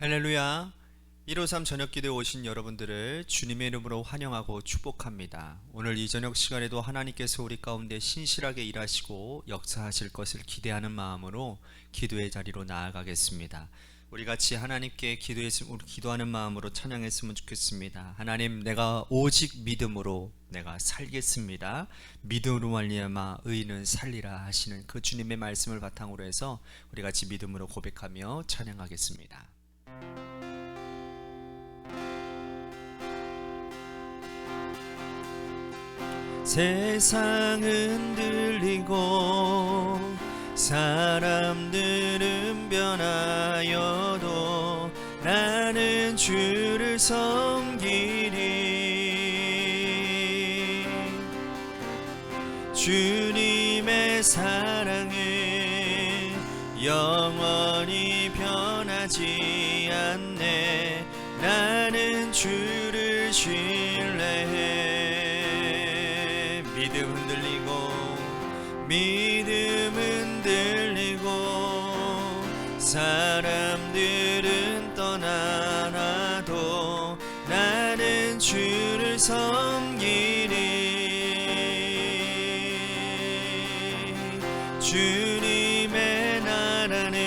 할렐루야. 153 저녁기도에 오신 여러분들을 주님의 이름으로 환영하고 축복합니다. 오늘 이 저녁 시간에도 하나님께서 우리 가운데 신실하게 일하시고 역사하실 것을 기대하는 마음으로 기도의 자리로 나아가겠습니다. 우리 같이 하나님께 기도하는 마음으로 찬양했으면 좋겠습니다. 하나님, 내가 오직 믿음으로 내가 살겠습니다. 믿음으로 말미암아 의인은 살리라 하시는 그 주님의 말씀을 바탕으로 해서 우리 같이 믿음으로 고백하며 찬양하겠습니다. 세상은 들리고 사람들은 변하여도 나는 주를 섬기리. 주님의 사랑은 영원히 변하지 않네. 나는 주를 신뢰해. 믿음 흔들리고 사람들은 떠나나도 나는 주를 섬기리. 주님의 나라는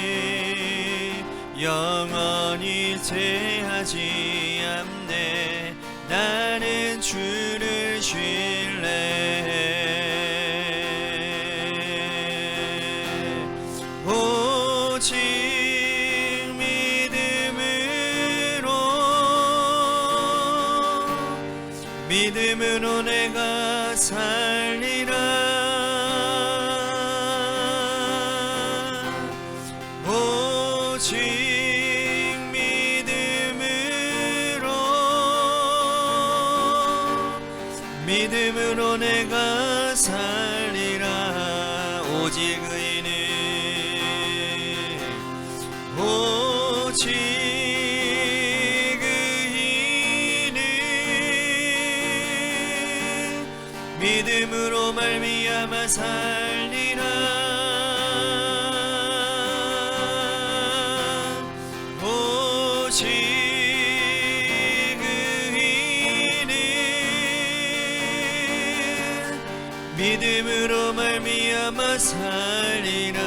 영원히 쇠하지 않네. 나는 주를 신뢰해. 오직 믿음으로 내가 살리라. 오직 믿음으로 내가 살리라. 오직 의인은 믿음으로 말미암아 살리라. 오직 의인은 믿음으로 말미암아 살리라.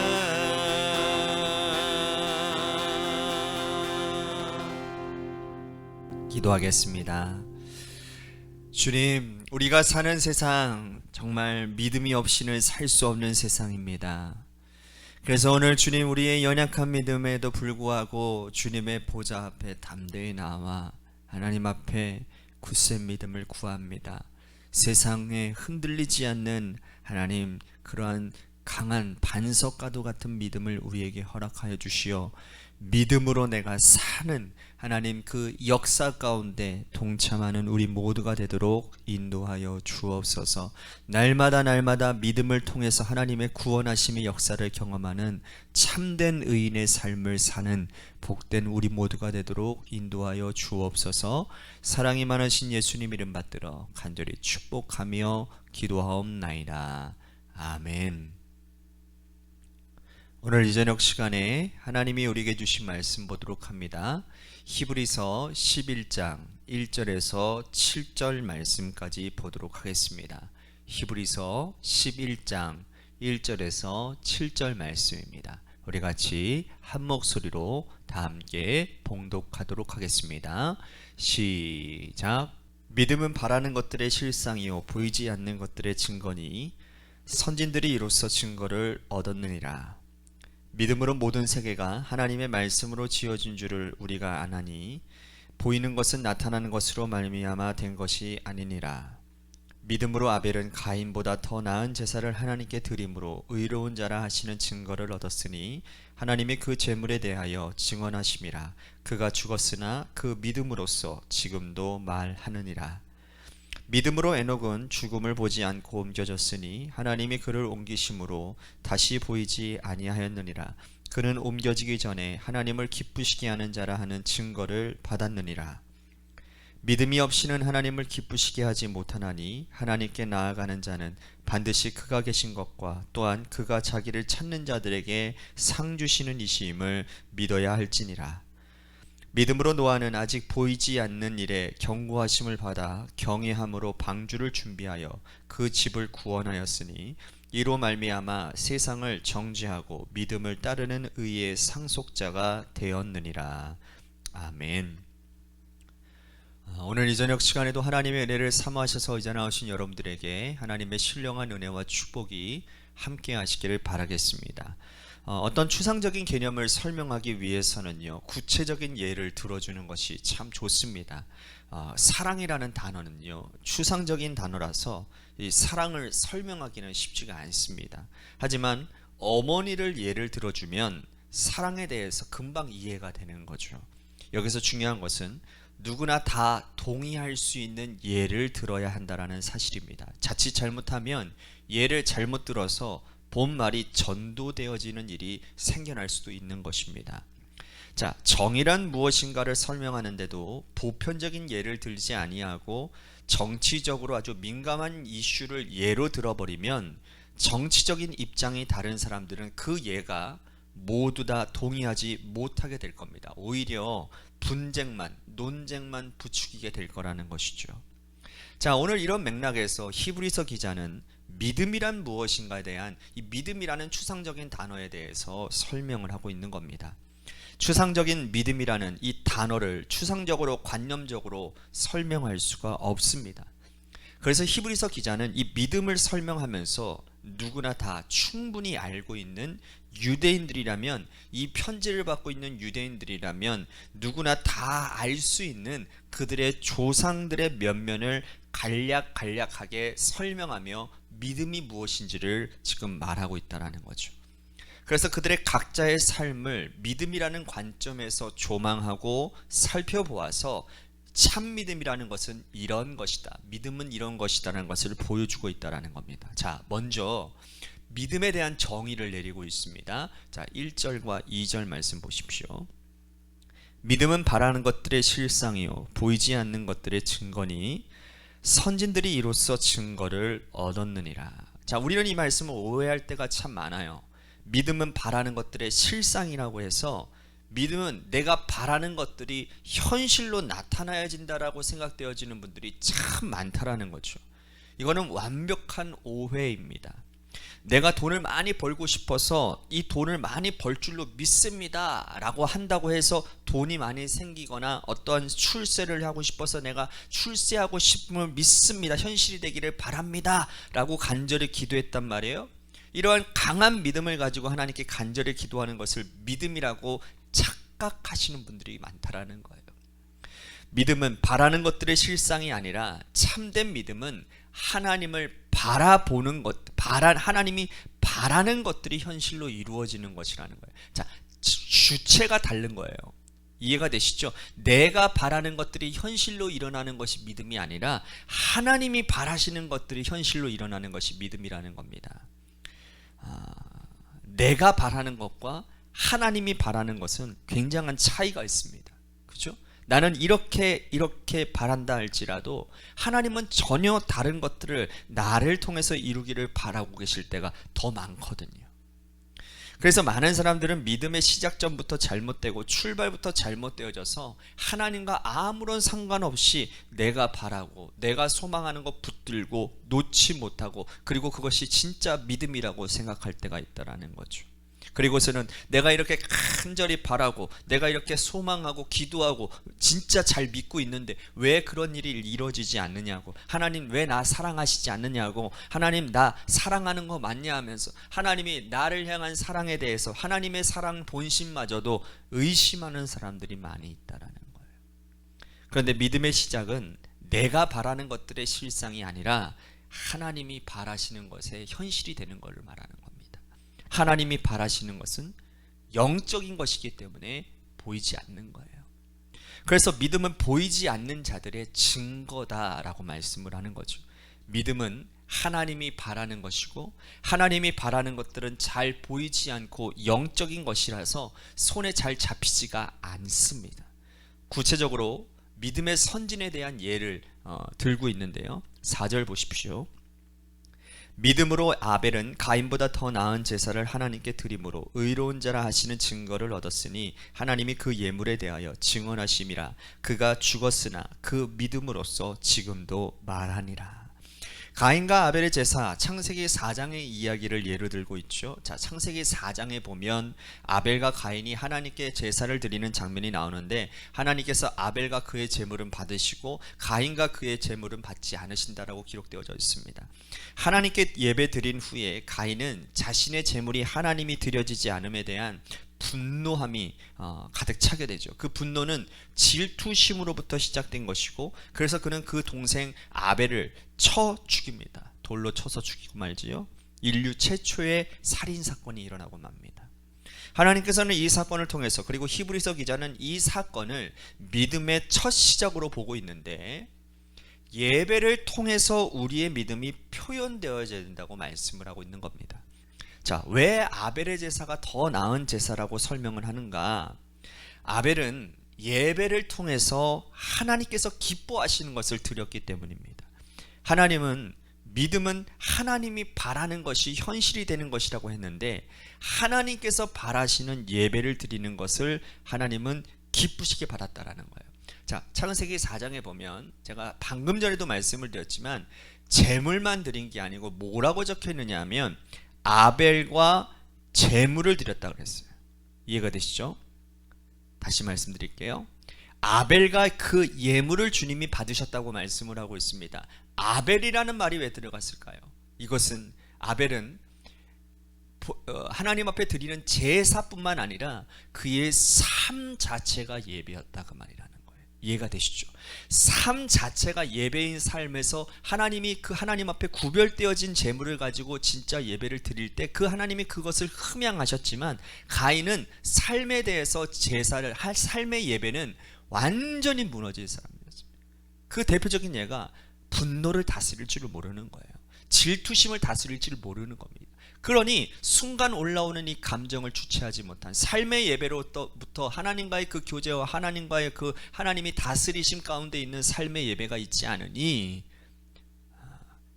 기도하겠습니다. 주님, 우리가 사는 세상 정말 믿음이 없이는 살 수 없는 세상입니다. 그래서 오늘 주님, 우리의 연약한 믿음에도 불구하고 주님의 보좌 앞에 담대히 나와 하나님 앞에 굳센 믿음을 구합니다. 세상에 흔들리지 않는 하나님, 그러한 강한 반석과도 같은 믿음을 우리에게 허락하여 주시어 믿음으로 내가 사는 하나님 그 역사 가운데 동참하는 우리 모두가 되도록 인도하여 주옵소서. 날마다 믿음을 통해서 하나님의 구원하심의 역사를 경험하는 참된 의인의 삶을 사는 복된 우리 모두가 되도록 인도하여 주옵소서. 사랑이 많으신 예수님 이름 받들어 간절히 축복하며 기도하옵나이다. 아멘. 오늘 이 저녁 시간에 하나님이 우리에게 주신 말씀 보도록 합니다. 히브리서 11장 1절에서 7절 말씀까지 보도록 하겠습니다. 히브리서 11장 1절에서 7절 말씀입니다. 우리 같이 한 목소리로 다 함께 봉독하도록 하겠습니다. 시작. 믿음은 바라는 것들의 실상이요 보이지 않는 것들의 증거니 선진들이 이로써 증거를 얻었느니라. 믿음으로 모든 세계가 하나님의 말씀으로 지어진 줄을 우리가 아나니 보이는 것은 나타나는 것으로 말미암아 된 것이 아니니라. 믿음으로 아벨은 가인보다 더 나은 제사를 하나님께 드림으로 의로운 자라 하시는 증거를 얻었으니 하나님이 그 제물에 대하여 증언하심이라. 그가 죽었으나 그 믿음으로써 지금도 말하느니라. 믿음으로 에녹은 죽음을 보지 않고 옮겨졌으니 하나님이 그를 옮기심으로 다시 보이지 아니하였느니라. 그는 옮겨지기 전에 하나님을 기쁘시게 하는 자라 하는 증거를 받았느니라. 믿음이 없이는 하나님을 기쁘시게 하지 못하나니 하나님께 나아가는 자는 반드시 그가 계신 것과 또한 그가 자기를 찾는 자들에게 상 주시는 이심을 믿어야 할지니라. 믿음으로 노아는 아직 보이지 않는 일에 경고하심을 받아 경외함으로 방주를 준비하여 그 집을 구원하였으니 이로 말미암아 세상을 정죄하고 믿음을 따르는 의의 상속자가 되었느니라. 아멘. 오늘 이 저녁 시간에도 하나님의 은혜를 사모하셔서 의자 나오신 여러분들에게 하나님의 신령한 은혜와 축복이 함께 하시기를 바라겠습니다. 어떤 추상적인 개념을 설명하기 위해서는요, 구체적인 예를 들어주는 것이 참 좋습니다. 사랑이라는 단어는요, 추상적인 단어라서 이 사랑을 설명하기는 쉽지가 않습니다. 하지만 어머니를 예를 들어주면 사랑에 대해서 금방 이해가 되는 거죠. 여기서 중요한 것은 누구나 다 동의할 수 있는 예를 들어야 한다는 사실입니다. 자칫 잘못하면 예를 잘못 들어서 본 말이 전도되어지는 일이 생겨날 수도 있는 것입니다. 자, 정의란 무엇인가를 설명하는데도 보편적인 예를 들지 아니하고 정치적으로 아주 민감한 이슈를 예로 들어버리면 정치적인 입장이 다른 사람들은 그 예가 모두 다 동의하지 못하게 될 겁니다. 오히려 분쟁만, 논쟁만 부추기게 될 거라는 것이죠. 자, 오늘 이런 맥락에서 히브리서 기자는 믿음이란 무엇인가에 대한 이 믿음이라는 추상적인 단어에 대해서 설명을 하고 있는 겁니다. 추상적인 믿음이라는 이 단어를 추상적으로 관념적으로 설명할 수가 없습니다. 그래서 히브리서 기자는 이 믿음을 설명하면서 누구나 다 충분히 알고 있는 유대인들이라면, 이 편지를 받고 있는 유대인들이라면 누구나 다 알 수 있는 그들의 조상들의 면면을 간략하게 설명하며 믿음이 무엇인지를 지금 말하고 있다는 거죠. 그래서 그들의 각자의 삶을 믿음이라는 관점에서 조망하고 살펴보아서 참 믿음이라는 것은 이런 것이다, 믿음은 이런 것이다라는 것을 보여주고 있다는 겁니다. 자, 먼저 믿음에 대한 정의를 내리고 있습니다. 자, 1절과 2절 말씀 보십시오. 믿음은 바라는 것들의 실상이요 보이지 않는 것들의 증거니 선진들이 이로써 증거를 얻었느니라. 자, 우리는 이 말씀을 오해할 때가 참 많아요. 믿음은 바라는 것들의 실상이라고 해서 믿음은 내가 바라는 것들이 현실로 나타나야진다라고 생각되어지는 분들이 참 많다라는 거죠. 이거는 완벽한 오해입니다. 내가 돈을 많이 벌고 싶어서 이 돈을 많이 벌 줄로 믿습니다 라고 한다고 해서 돈이 많이 생기거나 어떠한 출세를 하고 싶어서 내가 출세하고 싶음을 믿습니다, 현실이 되기를 바랍니다 라고 간절히 기도했단 말이에요. 이러한 강한 믿음을 가지고 하나님께 간절히 기도하는 것을 믿음이라고 착각하시는 분들이 많다라는 거예요. 믿음은 바라는 것들의 실상이 아니라 참된 믿음은 하나님을 바라보는 것, 하나님이 바라는 것들이 현실로 이루어지는 것이라는 거예요. 자, 주체가 다른 거예요. 이해가 되시죠? 내가 바라는 것들이 현실로 일어나는 것이 믿음이 아니라 하나님이 바라시는 것들이 현실로 일어나는 것이 믿음이라는 겁니다. 내가 바라는 것과 하나님이 바라는 것은 굉장한 차이가 있습니다. 그렇죠? 나는 이렇게 바란다 할지라도 하나님은 전혀 다른 것들을 나를 통해서 이루기를 바라고 계실 때가 더 많거든요. 그래서 많은 사람들은 믿음의 시작점부터 잘못되고 출발부터 잘못되어져서 하나님과 아무런 상관없이 내가 바라고 내가 소망하는 것 붙들고 놓지 못하고, 그리고 그것이 진짜 믿음이라고 생각할 때가 있다라는 거죠. 그리고서는 내가 이렇게 간절히 바라고 내가 이렇게 소망하고 기도하고 진짜 잘 믿고 있는데 왜 그런 일이 이루어지지 않느냐고, 하나님 왜 나 사랑하시지 않느냐고, 하나님 나 사랑하는 거 맞냐 하면서 하나님이 나를 향한 사랑에 대해서 하나님의 사랑 본심마저도 의심하는 사람들이 많이 있다라는 거예요. 그런데 믿음의 시작은 내가 바라는 것들의 실상이 아니라 하나님이 바라시는 것의 현실이 되는 것을 말하는 겁니다. 하나님이 바라시는 것은 영적인 것이기 때문에 보이지 않는 거예요. 그래서 믿음은 보이지 않는 자들의 증거다라고 말씀을 하는 거죠. 믿음은 하나님이 바라는 것이고 하나님이 바라는 것들은 잘 보이지 않고 영적인 것이라서 손에 잘 잡히지가 않습니다. 구체적으로 믿음의 선진에 대한 예를 들고 있는데요. 4절 보십시오. 믿음으로 아벨은 가인보다 더 나은 제사를 하나님께 드림으로 의로운 자라 하시는 증거를 얻었으니 하나님이 그 예물에 대하여 증언하심이라. 그가 죽었으나 그 믿음으로써 지금도 말하니라. 가인과 아벨의 제사, 창세기 4장의 이야기를 예로 들고 있죠. 자, 창세기 4장에 보면 아벨과 가인이 하나님께 제사를 드리는 장면이 나오는데, 하나님께서 아벨과 그의 제물은 받으시고 가인과 그의 제물은 받지 않으신다라고 기록되어져 있습니다. 하나님께 예배 드린 후에 가인은 자신의 제물이 하나님이 드려지지 않음에 대한 분노함이 가득 차게 되죠. 그 분노는 질투심으로부터 시작된 것이고, 그래서 그는 그 동생 아벨을 쳐 죽입니다. 돌로 쳐서 죽이고 말지요. 인류 최초의 살인사건이 일어나고 맙니다. 하나님께서는 이 사건을 통해서, 그리고 히브리서 기자는 이 사건을 믿음의 첫 시작으로 보고 있는데, 예배를 통해서 우리의 믿음이 표현되어야 된다고 말씀을 하고 있는 겁니다. 자, 왜 아벨의 제사가 더 나은 제사라고 설명을 하는가? 아벨은 예배를 통해서 하나님께서 기뻐하시는 것을 드렸기 때문입니다. 믿음은 하나님이 바라는 것이 현실이 되는 것이라고 했는데, 하나님께서 바라시는 예배를 드리는 것을 하나님은 기쁘시게 받았다라는 거예요. 자, 창세기 4장에 보면 제가 방금 전에도 말씀을 드렸지만 제물만 드린 게 아니고 뭐라고 적혀 있느냐 하면 아벨과 제물을 드렸다 그랬어요. 이해가 되시죠? 다시 말씀드릴게요. 아벨과 그 예물을 주님이 받으셨다고 말씀을 하고 있습니다. 아벨이라는 말이 왜 들어갔을까요? 이것은 아벨은 하나님 앞에 드리는 제사뿐만 아니라 그의 삶 자체가 예배였다, 그 말이라는 거예요. 이해가 되시죠? 삶 자체가 예배인 삶에서 하나님이 그 하나님 앞에 구별되어진 제물을 가지고 진짜 예배를 드릴 때 그 하나님이 그것을 흠양하셨지만, 가인은 삶에 대해서 제사를 할 삶의 예배는 완전히 무너진 사람이었습니다. 그 대표적인 예가 분노를 다스릴 줄 모르는 거예요. 질투심을 다스릴 줄 모르는 겁니다. 그러니 순간 올라오는 이 감정을 주체하지 못한 삶의 예배로부터 하나님과의 그 교제와 하나님과의 그 하나님이 다스리심 가운데 있는 삶의 예배가 있지 않으니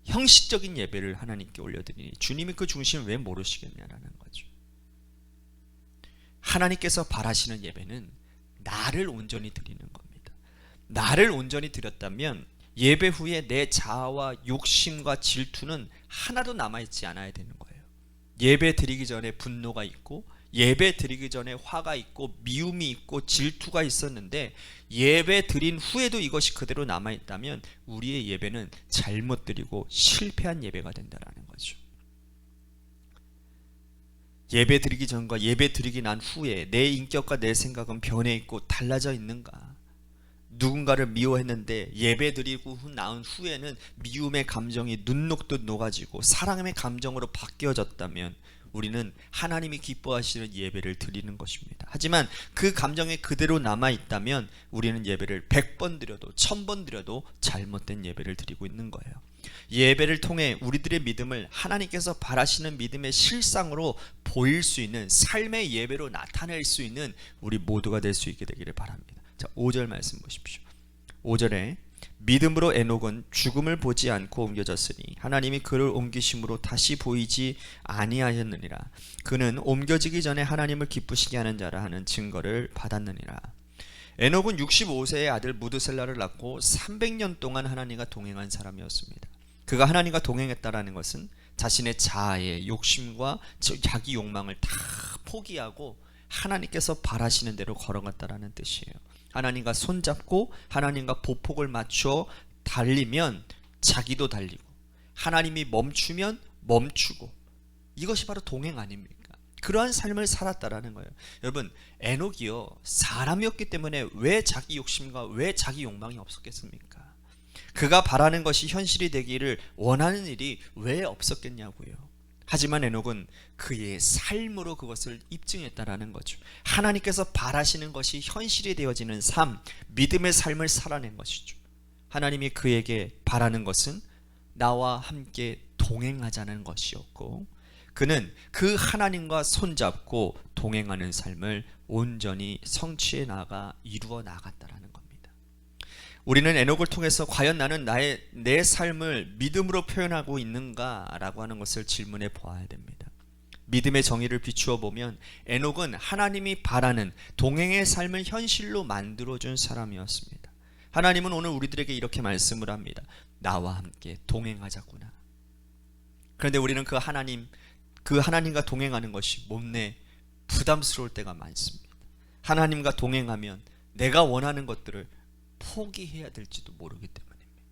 형식적인 예배를 하나님께 올려드리니 주님이 그 중심을 왜 모르시겠냐라는 거죠. 하나님께서 바라시는 예배는 나를 온전히 드리는 겁니다. 나를 온전히 드렸다면 예배 후에 내 자아와 욕심과 질투는 하나도 남아있지 않아야 되는 거예요. 예배 드리기 전에 분노가 있고, 예배 드리기 전에 화가 있고, 미움이 있고, 질투가 있었는데 예배 드린 후에도 이것이 그대로 남아있다면 우리의 예배는 잘못 드리고 실패한 예배가 된다는 거죠. 예배 드리기 전과 예배 드리기 난 후에 내 인격과 내 생각은 변해 있고 달라져 있는가? 누군가를 미워했는데 예배 드리고 나은 후에는 미움의 감정이 눈 녹듯 녹아지고 사랑의 감정으로 바뀌어졌다면 우리는 하나님이 기뻐하시는 예배를 드리는 것입니다. 하지만 그 감정이 그대로 남아있다면 우리는 예배를 100번 드려도 1000번 드려도 잘못된 예배를 드리고 있는 거예요. 예배를 통해 우리들의 믿음을 하나님께서 바라시는 믿음의 실상으로 보일 수 있는, 삶의 예배로 나타낼 수 있는 우리 모두가 될 수 있게 되기를 바랍니다. 자, 5절 말씀 보십시오. 5절에 믿음으로 에녹은 죽음을 보지 않고 옮겨졌으니 하나님이 그를 옮기심으로 다시 보이지 아니하였느니라. 그는 옮겨지기 전에 하나님을 기쁘시게 하는 자라 하는 증거를 받았느니라. 에녹은 65세의 아들 무드셀라를 낳고 300년 동안 하나님과 동행한 사람이었습니다. 그가 하나님과 동행했다라는 것은 자신의 자아의 욕심과 자기 욕망을 다 포기하고 하나님께서 바라시는 대로 걸어갔다라는 뜻이에요. 하나님과 손잡고 하나님과 보폭을 맞춰 달리면 자기도 달리고, 하나님이 멈추면 멈추고, 이것이 바로 동행 아닙니까? 그러한 삶을 살았다라는 거예요. 여러분, 에녹이요, 사람이었기 때문에 왜 자기 욕심과 왜 자기 욕망이 없었겠습니까? 그가 바라는 것이 현실이 되기를 원하는 일이 왜 없었겠냐고요. 하지만 에녹은 그의 삶으로 그것을 입증했다라는 거죠. 하나님께서 바라시는 것이 현실이 되어지는 삶, 믿음의 삶을 살아낸 것이죠. 하나님이 그에게 바라는 것은 나와 함께 동행하자는 것이었고, 그는 그 하나님과 손잡고 동행하는 삶을 온전히 성취해 나가 이루어 나갔다라는 겁니다. 우리는 에녹을 통해서 과연 나는 내 삶을 믿음으로 표현하고 있는가라고 하는 것을 질문해 보아야 됩니다. 믿음의 정의를 비추어 보면 에녹은 하나님이 바라는 동행의 삶을 현실로 만들어준 사람이었습니다. 하나님은 오늘 우리들에게 이렇게 말씀을 합니다. 나와 함께 동행하자꾸나. 그런데 우리는 그 하나님과 동행하는 것이 못내 부담스러울 때가 많습니다. 하나님과 동행하면 내가 원하는 것들을 포기해야 될지도 모르기 때문입니다.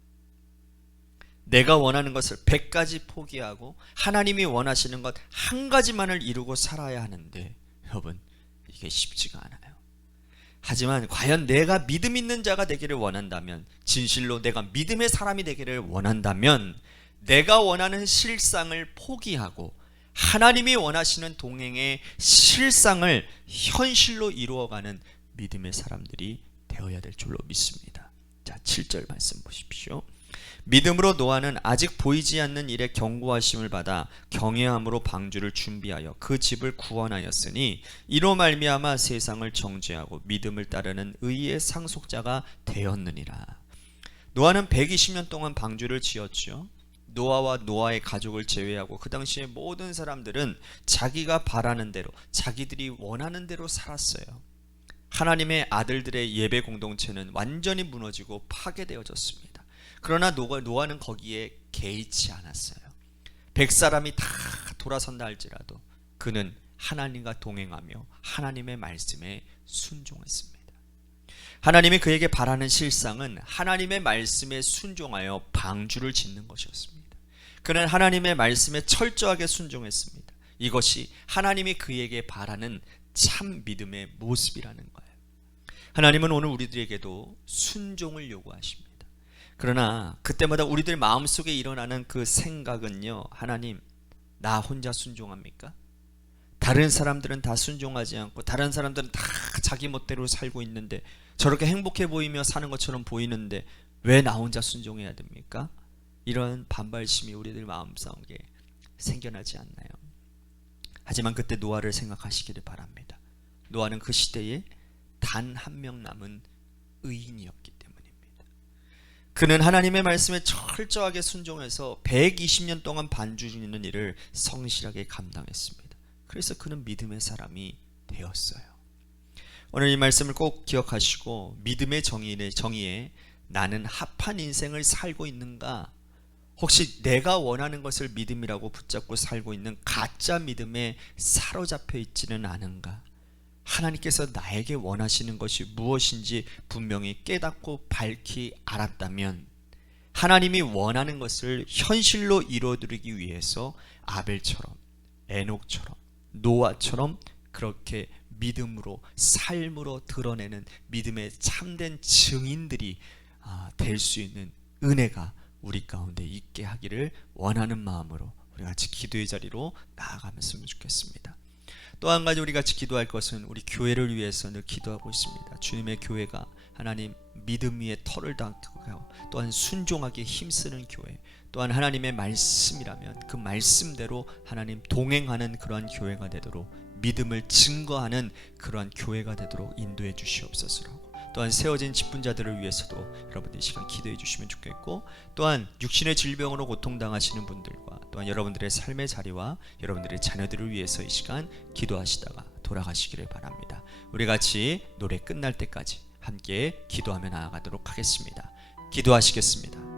내가 원하는 것을 100가지 포기하고 하나님이 원하시는 것 한 가지만을 이루고 살아야 하는데 여러분, 이게 쉽지가 않아요. 하지만 과연 내가 믿음 있는 자가 되기를 원한다면, 진실로 내가 믿음의 사람이 되기를 원한다면 내가 원하는 실상을 포기하고 하나님이 원하시는 동행의 실상을 현실로 이루어가는 믿음의 사람들이 되어야 될 줄로 믿습니다. 자, 7절 말씀 보십시오. 믿음으로 노아는 아직 보이지 않는 일에 경고하심을 받아 경외함으로 방주를 준비하여 그 집을 구원하였으니 이로 말미암아 세상을 정죄하고 믿음을 따르는 의의 상속자가 되었느니라. 노아는 120년 동안 방주를 지었죠. 노아와 노아의 가족을 제외하고 그 당시에 모든 사람들은 자기가 바라는 대로, 자기들이 원하는 대로 살았어요. 하나님의 아들들의 예배 공동체는 완전히 무너지고 파괴되어졌습니다. 그러나 노아는 거기에 개의치 않았어요. 100사람이 다 돌아선다 할지라도 그는 하나님과 동행하며 하나님의 말씀에 순종했습니다. 하나님이 그에게 바라는 실상은 하나님의 말씀에 순종하여 방주를 짓는 것이었습니다. 그는 하나님의 말씀에 철저하게 순종했습니다. 이것이 하나님이 그에게 바라는 참 믿음의 모습이라는 거예요. 하나님은 오늘 우리들에게도 순종을 요구하십니다. 그러나 그때마다 우리들 마음속에 일어나는 그 생각은요, 하나님, 나 혼자 순종합니까? 다른 사람들은 다 순종하지 않고 다른 사람들은 다 자기 멋대로 살고 있는데, 저렇게 행복해 보이며 사는 것처럼 보이는데 왜 나 혼자 순종해야 됩니까? 이런 반발심이 우리들 마음속에 생겨나지 않나요? 하지만 그때 노아를 생각하시기를 바랍니다. 노아는 그 시대에 단 한 명 남은 의인이었기 때문입니다. 그는 하나님의 말씀에 철저하게 순종해서 120년 동안 반주 짓는 일을 성실하게 감당했습니다. 그래서 그는 믿음의 사람이 되었어요. 오늘 이 말씀을 꼭 기억하시고 믿음의 정의에 나는 합한 인생을 살고 있는가, 혹시 내가 원하는 것을 믿음이라고 붙잡고 살고 있는 가짜 믿음에 사로잡혀 있지는 않은가, 하나님께서 나에게 원하시는 것이 무엇인지 분명히 깨닫고 밝히 알았다면 하나님이 원하는 것을 현실로 이루어드리기 위해서 아벨처럼, 에녹처럼, 노아처럼 그렇게 믿음으로, 삶으로 드러내는 믿음의 참된 증인들이 될 수 있는 은혜가 우리 가운데 있게 하기를 원하는 마음으로 우리 같이 기도의 자리로 나아가면서 좋겠습니다. 또 한 가지 우리 같이 기도할 것은 우리 교회를 위해서 늘 기도하고 있습니다. 주님의 교회가 하나님 믿음 위에 터를 닦고 또한 순종하기에 힘쓰는 교회, 또한 하나님의 말씀이라면 그 말씀대로 하나님 동행하는 그러한 교회가 되도록, 믿음을 증거하는 그러한 교회가 되도록 인도해 주시옵소서라고, 또한 세워진 직분자들을 위해서도 여러분들 이 시간 기도해 주시면 좋겠고, 또한 육신의 질병으로 고통당하시는 분들과 또한 여러분들의 삶의 자리와 여러분들의 자녀들을 위해서 이 시간 기도하시다가 돌아가시기를 바랍니다. 우리 같이 노래 끝날 때까지 함께 기도하며 나아가도록 하겠습니다. 기도하시겠습니다.